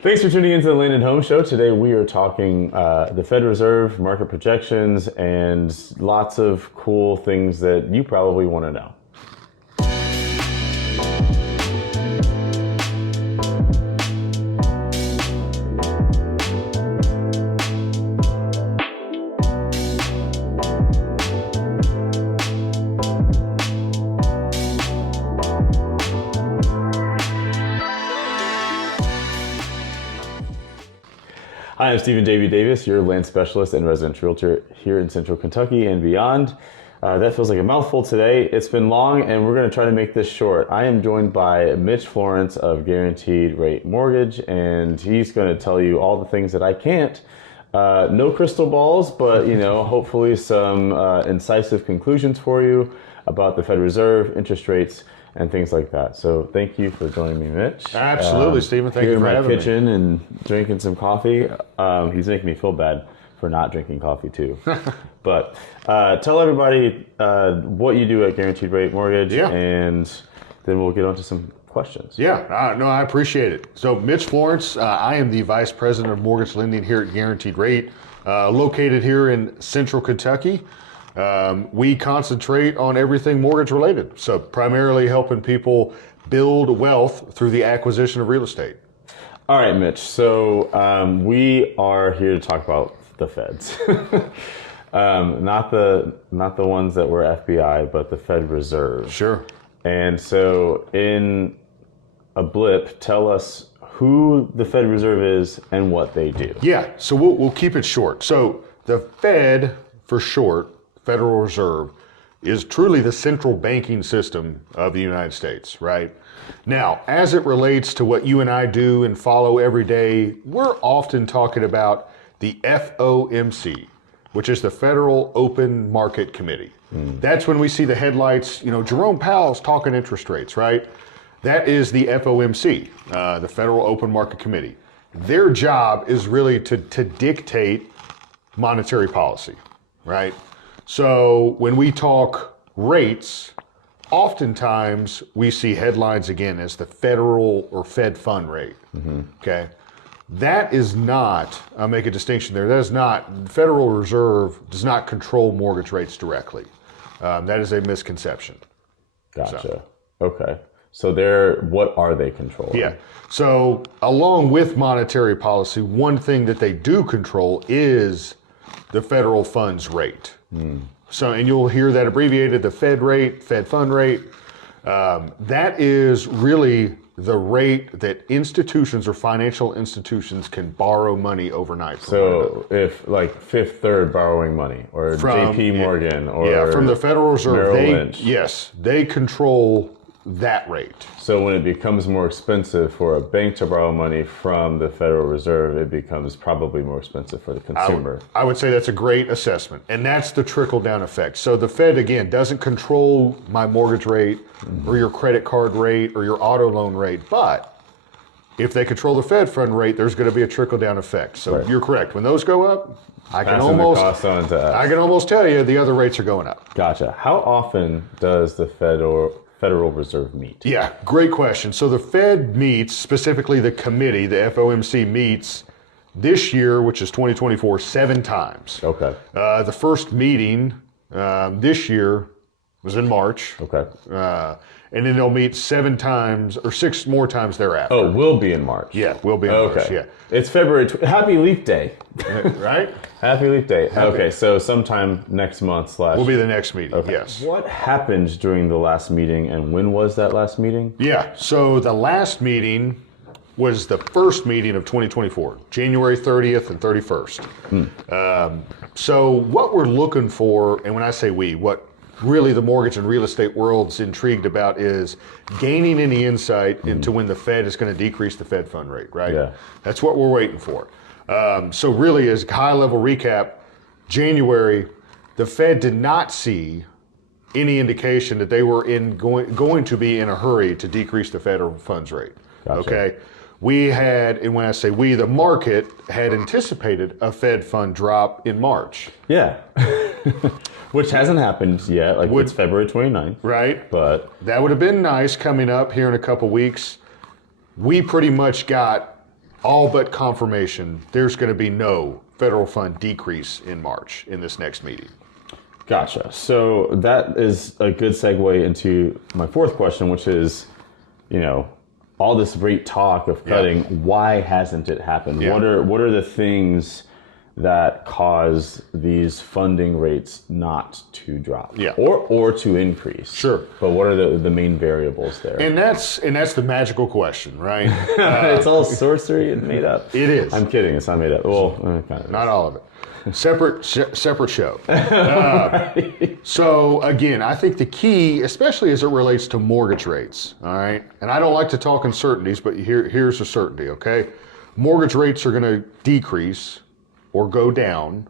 Thanks for tuning into the Land and Home Show. Today we are talking the Fed Reserve, market projections, and lots of cool things that you probably want to know. Hi, I'm Stephen Davey Davis, your land specialist and resident realtor here in Central Kentucky and beyond. That feels like a mouthful today. It's been long and we're going to try to make this short. I am joined by Mitch Florence of Guaranteed Rate Mortgage, and he's going to tell you all the things that I can't. No crystal balls, but hopefully some incisive conclusions for you about the Fed Reserve, interest rates, and things like that. So thank you for joining me, Mitch. Absolutely, Stephen. Thank you for having me. Here in my kitchen and drinking some coffee. He's making me feel bad for not drinking coffee too. But tell everybody what you do at Guaranteed Rate Mortgage, and then we'll get on to some questions. Yeah, no, I appreciate it. So Mitch Florence, I am the Vice President of Mortgage Lending here at Guaranteed Rate, located here in Central Kentucky. We concentrate on everything mortgage related, so primarily helping people build wealth through the acquisition of real estate. All right, Mitch. So we are here to talk about the Feds, not the ones that were FBI, but the Fed Reserve. Sure. And so, in a blip, tell us who the Fed Reserve is and what they do. Yeah. So we'll keep it short. So the Fed, for short, Federal Reserve, is truly the central banking system of the United States, right? Now, as it relates to what you and I do and follow every day, we're often talking about the FOMC, which is the Federal Open Market Committee. That's when we see the headlights, Jerome Powell's talking interest rates, right? That is the FOMC, the Federal Open Market Committee. Their job is really to dictate monetary policy, right? So when we talk rates, oftentimes we see headlines again as the federal or Fed fund rate. Okay, that is not. I'll make a distinction there. That is not. The Federal Reserve does not control mortgage rates directly. That is a misconception. Gotcha. Okay. So what are they controlling? Yeah. So along with monetary policy, one thing that they do control is the federal funds rate. So, and you'll hear that abbreviated, the Fed rate, Fed fund rate. That is really the rate that institutions or financial institutions can borrow money overnight. So if like Fifth Third borrowing money, or JP Morgan, or from the Federal Reserve, Merrill Lynch. they control that rate. So when it becomes more expensive for a bank to borrow money from the Federal Reserve, it becomes probably more expensive for the consumer. I would say that's a great assessment. And that's the trickle-down effect. So the Fed, again, doesn't control my mortgage rate or your credit card rate or your auto loan rate. But if they control the Fed fund rate, there's going to be a trickle-down effect. So You're correct. When those go up, I can almost tell you the other rates are going up. Gotcha. How often does the Federal Reserve meet? Yeah, great question. So the Fed meets, specifically the committee, the FOMC meets this year, which is 2024, 7 times. Okay. The first meeting this year was in March. Okay. And then they'll meet 7 times or 6 more times thereafter. Oh, will be in March. Yeah, will be in March. Yeah. It's February. Happy Leap Day. Right? Happy Leap Day. Okay, so sometime next month / will be the next meeting. Okay. Yes. What happened during the last meeting, and when was that last meeting? Yeah. So the last meeting was the first meeting of 2024, January 30th and 31st. So what we're looking for, and when I say what really the mortgage and real estate world's intrigued about is gaining any insight into when the Fed is going to decrease the Fed fund rate, right? Yeah. That's what we're waiting for. So really, as high level recap, January, the Fed did not see any indication that they were going to be in a hurry to decrease the federal funds rate. Gotcha. Okay. We had, and when I say we, the market had anticipated a Fed fund drop in March. Yeah. Which hasn't happened yet. Like, it's February 29th. Right. But that would have been nice coming up here in a couple weeks. We pretty much got all but confirmation, there's going to be no federal fund decrease in March in this next meeting. Gotcha. So that is a good segue into my fourth question, which is, all this rate talk of cutting, why hasn't it happened? Yeah. What are the things that cause these funding rates not to drop or to increase? Sure. But what are the main variables there? And that's the magical question, right? It's all sorcery and made up. It is. I'm kidding. It's not made up. Well, kind of. Not all of it. Separate show. So again, I think the key, especially as it relates to mortgage rates, all right? And I don't like to talk uncertainties, but here's a certainty, okay? Mortgage rates are going to decrease or go down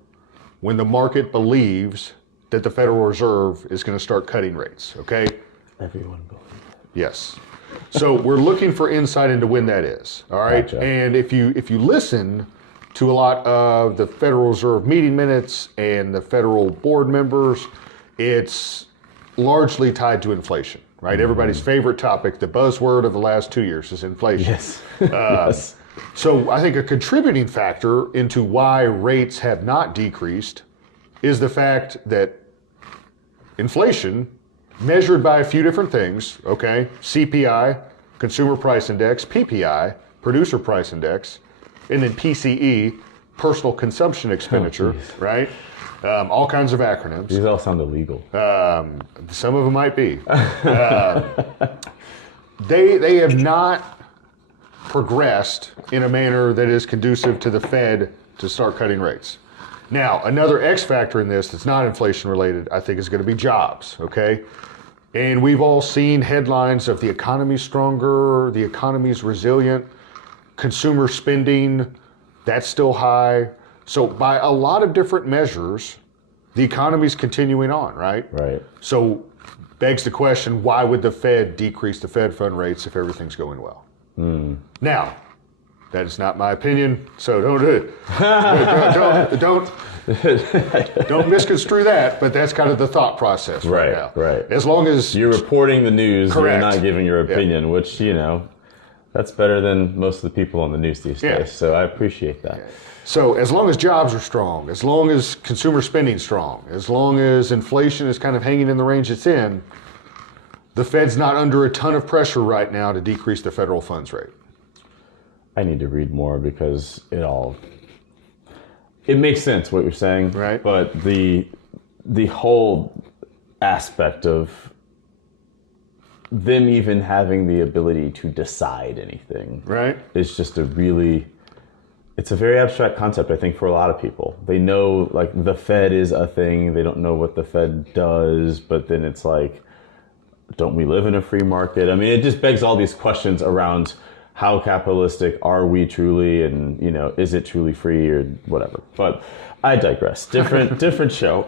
when the market believes that the Federal Reserve is going to start cutting rates, okay? Everyone believes it. Yes. So we're looking for insight into when that is, all right? Gotcha. And if you listen to a lot of the Federal Reserve meeting minutes and the federal board members, it's largely tied to inflation, right? Mm-hmm. Everybody's favorite topic, the buzzword of the last 2 years is inflation. Yes. Yes. So I think a contributing factor into why rates have not decreased is the fact that inflation, measured by a few different things, okay? CPI, Consumer Price Index, PPI, Producer Price Index, and then PCE, Personal Consumption Expenditure, right? All kinds of acronyms. These all sound illegal. Some of them might be. They have not progressed in a manner that is conducive to the Fed to start cutting rates. Now, another X factor in this that's not inflation related, I think, is going to be jobs, okay? And we've all seen headlines of the economy's stronger, the economy's resilient, consumer spending, that's still high. So by a lot of different measures, the economy's continuing on, right? Right. So begs the question, why would the Fed decrease the Fed fund rates if everything's going well? Now, that is not my opinion, so don't misconstrue that, but that's kind of the thought process right now. Right. As long as you're reporting the news, correct. You're not giving your opinion, which, that's better than most of the people on the news these days. So I appreciate that. So as long as jobs are strong, as long as consumer spending is strong, as long as inflation is kind of hanging in the range it's in, the Fed's not under a ton of pressure right now to decrease the federal funds rate. I need to read more because it makes sense what you're saying, right? But the whole aspect of them even having the ability to decide anything, right, is just it's a very abstract concept, I think, for a lot of people. They know, like, the Fed is a thing. They don't know what the Fed does, but then it's like, don't we live in a free market? I mean, it just begs all these questions around how capitalistic are we truly, and, is it truly free or whatever. But I digress. Different show.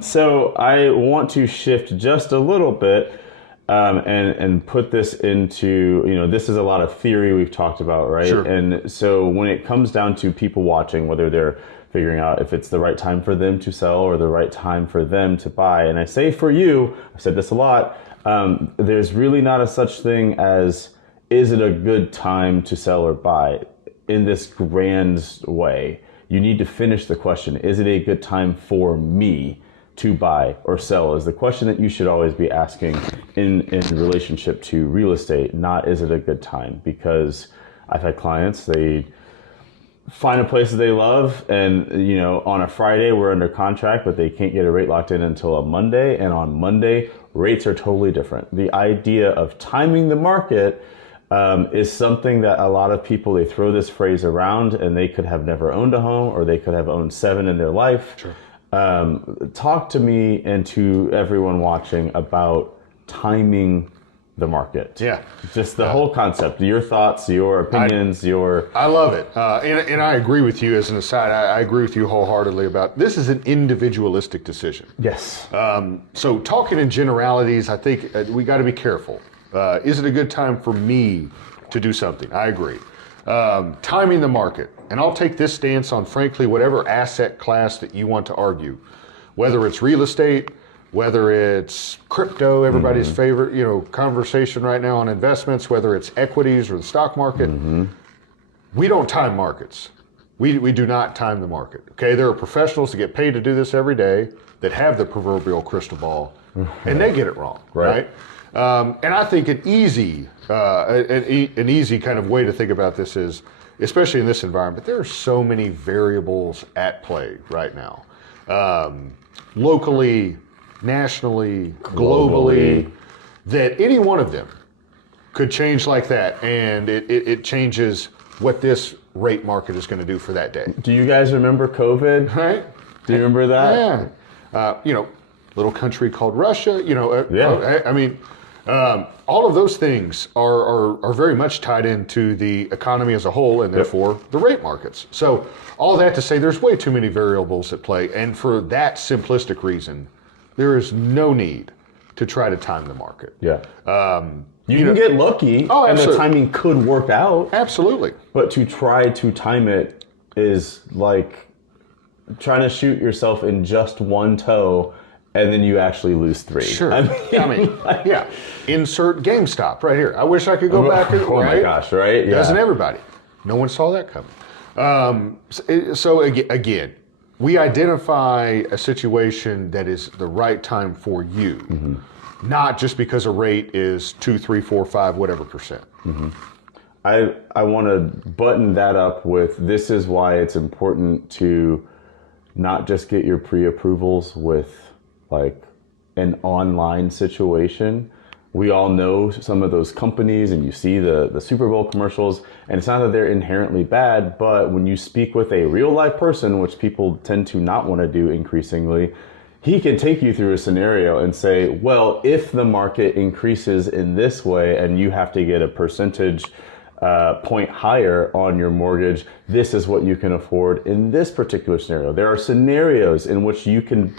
So I want to shift just a little bit and put this into, this is a lot of theory we've talked about, right? Sure. And so when it comes down to people watching, whether they're figuring out if it's the right time for them to sell or the right time for them to buy, and I say for you, I've said this a lot, there's really not a such thing as, is it a good time to sell or buy in this grand way? You need to finish the question. Is it a good time for me to buy or sell? Is the question that you should always be asking in relationship to real estate, not is it a good time? Because I've had clients, they find a place that they love, and on a Friday we're under contract, but they can't get a rate locked in until a Monday, and on Monday rates are totally different. The idea of timing the market is something that a lot of people, they throw this phrase around, and they could have never owned a home, or they could have owned 7 in their life. Sure. Talk to me and to everyone watching about timing the market. Yeah. Just the whole concept, your thoughts, your opinions, I love it. And I agree with you as an aside. I agree with you wholeheartedly about this is an individualistic decision. Yes. So talking in generalities, I think we got to be careful. Is it a good time for me to do something? I agree. Timing the market. And I'll take this stance on, frankly, whatever asset class that you want to argue, whether it's real estate, whether it's crypto, everybody's favorite, conversation right now on investments, whether it's equities or the stock market. we don't time markets. We do not time the market. Okay, there are professionals that get paid to do this every day that have the proverbial crystal ball, and they get it wrong, right? And I think an easy kind of way to think about this is, especially in this environment, there are so many variables at play right now, locally, nationally, globally, that any one of them could change like that, and it changes what this rate market is going to do for that day. Do you guys remember COVID? Right? Do you remember that? Yeah. Little country called Russia. I mean, all of those things are very much tied into the economy as a whole, and therefore the rate markets. So all that to say, there's way too many variables at play, and for that simplistic reason, there is no need to try to time the market. Yeah. You can get lucky, and the timing could work out. Absolutely. But to try to time it is like trying to shoot yourself in just one toe, and then you actually lose three. Sure. I mean, yeah. Insert GameStop right here. I wish I could go back. Oh my gosh, right? Yeah. Doesn't everybody? No one saw that coming. So again, we identify a situation that is the right time for you. Mm-hmm. Not just because a rate is 2, 3, 4, 5, whatever percent. Mm-hmm. I want to button that up with, this is why it's important to not just get your pre-approvals with like an online situation. We all know some of those companies, and you see the Super Bowl commercials, and it's not that they're inherently bad, but when you speak with a real life person, which people tend to not want to do increasingly, he can take you through a scenario and say, well, if the market increases in this way and you have to get a percentage point higher on your mortgage, this is what you can afford in this particular scenario. There are scenarios in which you can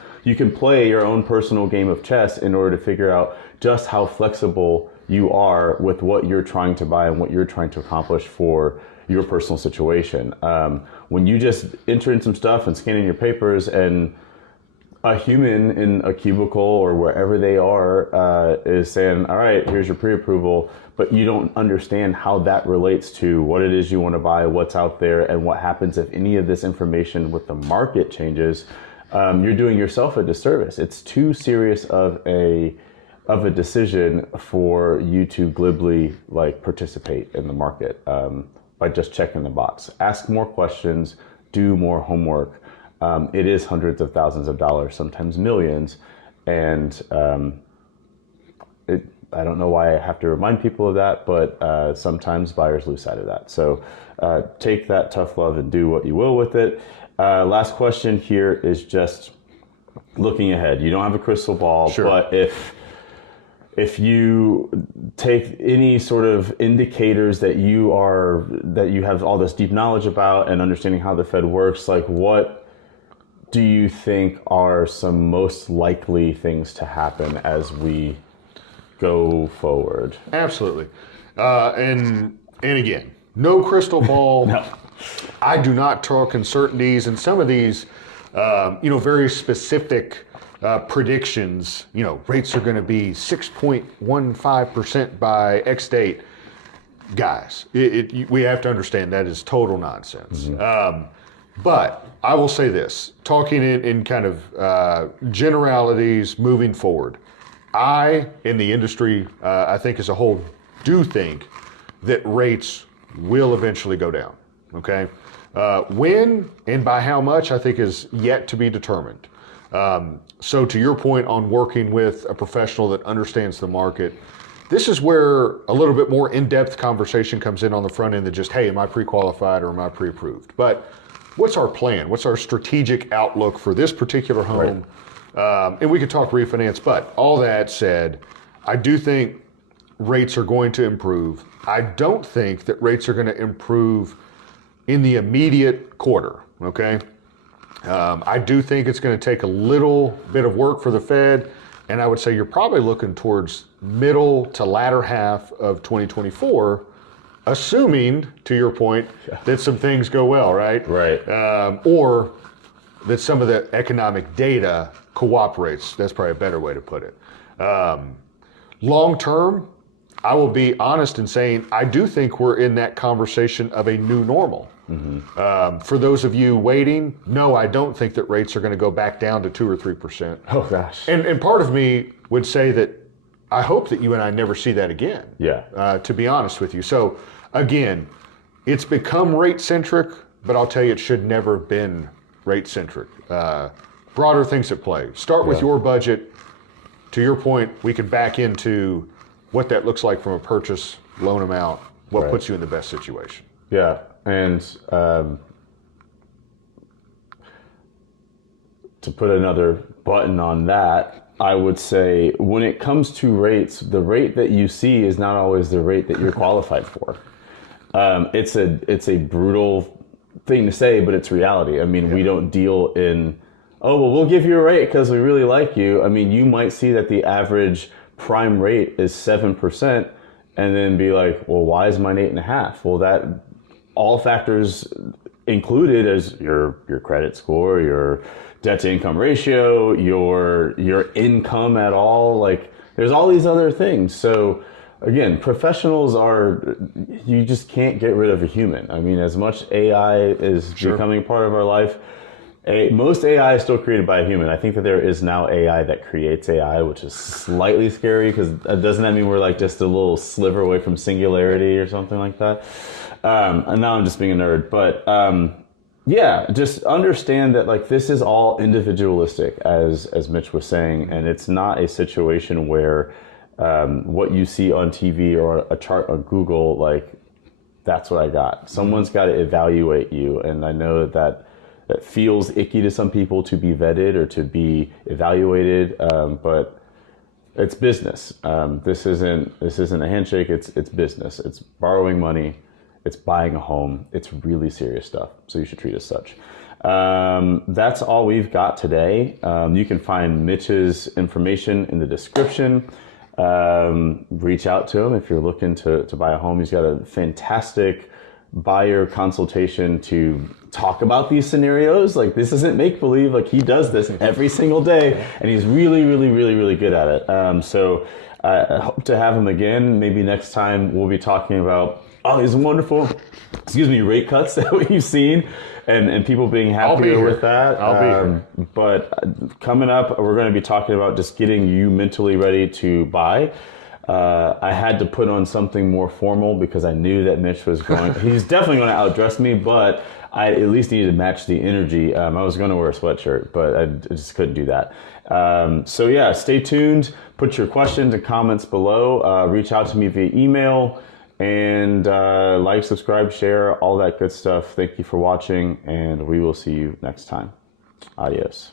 play your own personal game of chess in order to figure out just how flexible you are with what you're trying to buy and what you're trying to accomplish for your personal situation. When you just enter in some stuff and scan in your papers, and a human in a cubicle or wherever they are is saying, all right, here's your pre-approval, but you don't understand how that relates to what it is you want to buy, what's out there, and what happens if any of this information with the market changes, you're doing yourself a disservice. It's too serious of a decision for you to glibly like participate in the market by just checking the box. Ask more questions, do more homework. It is hundreds of thousands of dollars, sometimes millions, and I don't know why I have to remind people of that, but sometimes buyers lose sight of that. So take that tough love and do what you will with it. Last question here is just looking ahead. You don't have a crystal ball, sure, but if you take any sort of indicators that you have all this deep knowledge about and understanding how the Fed works, like what do you think are some most likely things to happen as we go forward? Absolutely. And again, no crystal ball. No. I do not talk uncertainties, and some of these, very specific predictions, rates are going to be 6.15% by X date. Guys, we have to understand that is total nonsense. Mm-hmm. But I will say this, talking in kind of generalities moving forward, I, in the industry, I think as a whole, do think that rates will eventually go down, okay? When and by how much, I think is yet to be determined. So to your point on working with a professional that understands the market, this is where a little bit more in-depth conversation comes in on the front end than just, hey, am I pre-qualified or am I pre-approved? But what's our plan? What's our strategic outlook for this particular home? Right. And we could talk refinance, but all that said, I do think rates are going to improve. I don't think that rates are going to improve in the immediate quarter, okay? I do think it's going to take a little bit of work for the Fed, and I would say you're probably looking towards middle to latter half of 2024, assuming, to your point, that some things go well, right? Right. Or that some of the economic data cooperates. That's probably a better way to put it. Long term, I will be honest in saying I do think we're in that conversation of a new normal. For those of you waiting, no, I don't think that rates are going to go back down to 2 or 3%. Oh gosh. And part of me would say that I hope that you and I never see that again. Yeah. To be honest with you. So again, it's become rate centric, but I'll tell you it should never have been rate centric. Broader things at play. Start with your budget. To your point, we can back into what that looks like from a purchase, loan amount, what puts you in the best situation. Yeah, and to put another button on that, I would say when it comes to rates, the rate that you see is not always the rate that you're qualified for. It's a brutal thing to say, but it's reality. I mean, we don't deal in, oh, well, we'll give you a rate because we really like you. I mean, you might see that the average prime rate is 7% and then be like, well, why is mine 8.5? Well, that all factors included as your credit score, your debt to income ratio, your income at all. Like there's all these other things. So again, professionals you just can't get rid of a human. I mean, as much AI is becoming part of our life, most AI is still created by a human. I think that there is now AI that creates AI, which is slightly scary because doesn't that mean we're like just a little sliver away from singularity or something like that? And now I'm just being a nerd, but yeah, just understand that like this is all individualistic, as Mitch was saying, and it's not a situation where what you see on TV or a chart on Google, like that's what I got. Someone's got to evaluate you, and I know that feels icky to some people to be vetted or to be evaluated, but it's business. This isn't a handshake. It's business. It's borrowing money. It's buying a home. It's really serious stuff. So you should treat it as such. That's all we've got today. You can find Mitch's information in the description. Reach out to him if you're looking to buy a home. He's got a fantastic buyer consultation to talk about these scenarios. Like this isn't make-believe. Like he does this every single day and he's really, really, really, really good at it. So I hope to have him again. Maybe next time we'll be talking about all these wonderful, rate cuts that we've seen and people being happier with that. I'll be here. But coming up, we're going to be talking about just getting you mentally ready to buy. I had to put on something more formal because I knew that Mitch was he's definitely going to outdress me, but I at least needed to match the energy. I was going to wear a sweatshirt, but I just couldn't do that. So yeah, stay tuned. Put your questions and comments below. Reach out to me via email and like, subscribe, share, all that good stuff. Thank you for watching, and we will see you next time. Adios.